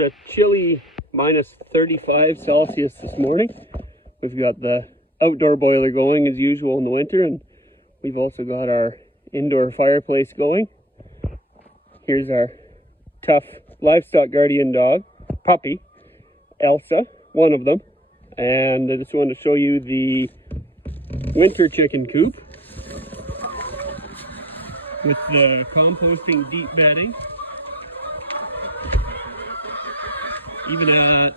a chilly minus 35 Celsius this morning. We've got the outdoor boiler going as usual in the winter, and we've also got our indoor fireplace going. Here's our tough livestock guardian dog, puppy, Elsa, one of them. And I just wanted to show you the winter chicken coop with the composting deep bedding. Even at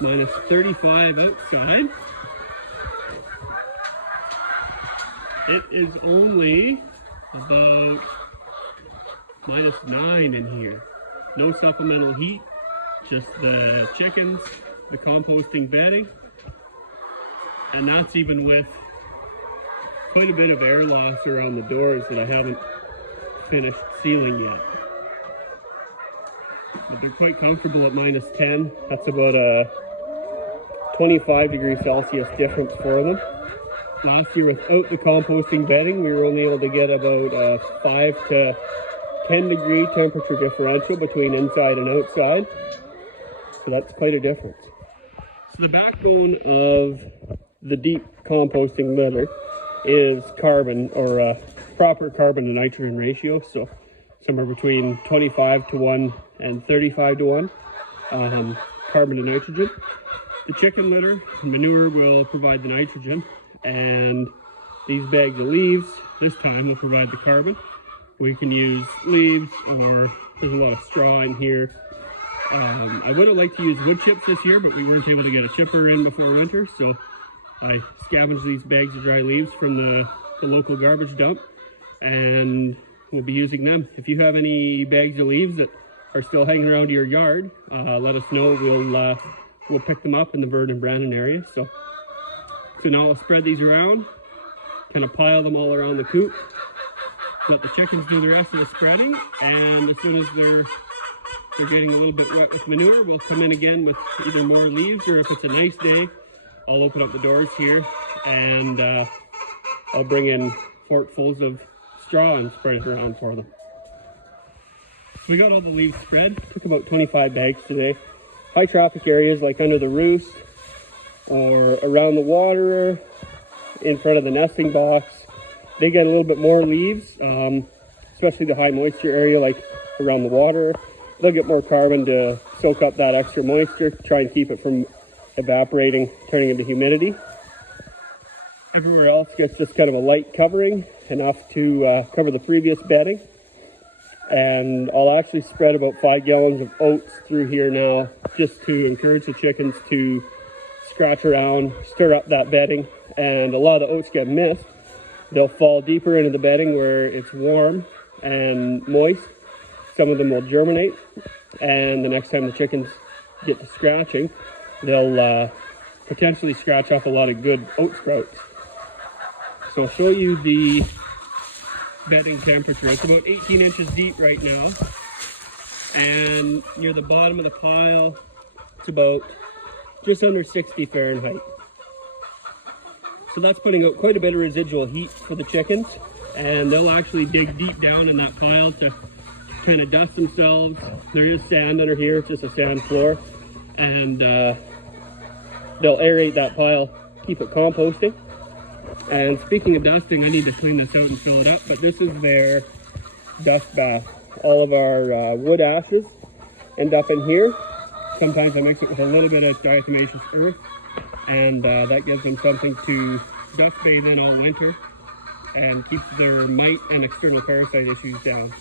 minus 35 outside, it is only about minus 9 in here. No supplemental heat, just the chickens, the composting bedding, and that's even with quite a bit of air loss around the doors that I haven't finished sealing yet. But they're quite comfortable at minus 10. That's about a 25 degrees Celsius difference for them. Last year, without the composting bedding, we were only able to get about a 5 to 10 degree temperature differential between inside and outside. So that's quite a difference. So the backbone of the deep composting litter is carbon, or a proper carbon to nitrogen ratio. So somewhere between 25 to 1 and 35 to 1 carbon to nitrogen. The chicken litter manure will provide the nitrogen, and these bags of leaves this time will provide the carbon. We can use leaves, or there's a lot of straw in here. I would have liked to use wood chips this year, but we weren't able to get a chipper in before winter, so I scavenged these bags of dry leaves from the local garbage dump, and we'll be using them. If you have any bags of leaves that are still hanging around your yard, let us know. We'll pick them up in the Bird and Brandon area. So now I'll spread these around, kind of pile them all around the coop, let the chickens do the rest of the spreading, and as soon as they're getting a little bit wet with manure, we'll come in again with either more leaves, or if it's a nice day, I'll open up the doors here and I'll bring in forkfuls of straw and spread it around for them. So we got all the leaves spread. Took about 25 bags today. High traffic areas like under the roost or around the water, in front of the nesting box, they get a little bit more leaves, especially the high moisture area like around the water. They'll get more carbon to soak up that extra moisture, try and keep it from evaporating, turning into humidity. Everywhere else gets just kind of a light covering, enough to cover the previous bedding. And I'll actually spread about 5 gallons of oats through here now, just to encourage the chickens to scratch around, stir up that bedding. And a lot of the oats get missed. They'll fall deeper into the bedding where it's warm and moist. Some of them will germinate, and the next time the chickens get to scratching, they'll potentially scratch off a lot of good oat sprouts. So I'll show you the bedding temperature. It's about 18 inches deep right now, and near the bottom of the pile, it's about just under 60 Fahrenheit. So that's putting out quite a bit of residual heat for the chickens, and they'll actually dig deep down in that pile to kind of dust themselves. There is sand under here, it's just a sand floor, and they'll aerate that pile, keep it composting. And speaking of dusting, I need to clean this out and fill it up, but this is their dust bath. All of our wood ashes end up in here. Sometimes I mix it with a little bit of diatomaceous earth, and that gives them something to dust bathe in all winter and keeps their mite and external parasite issues down.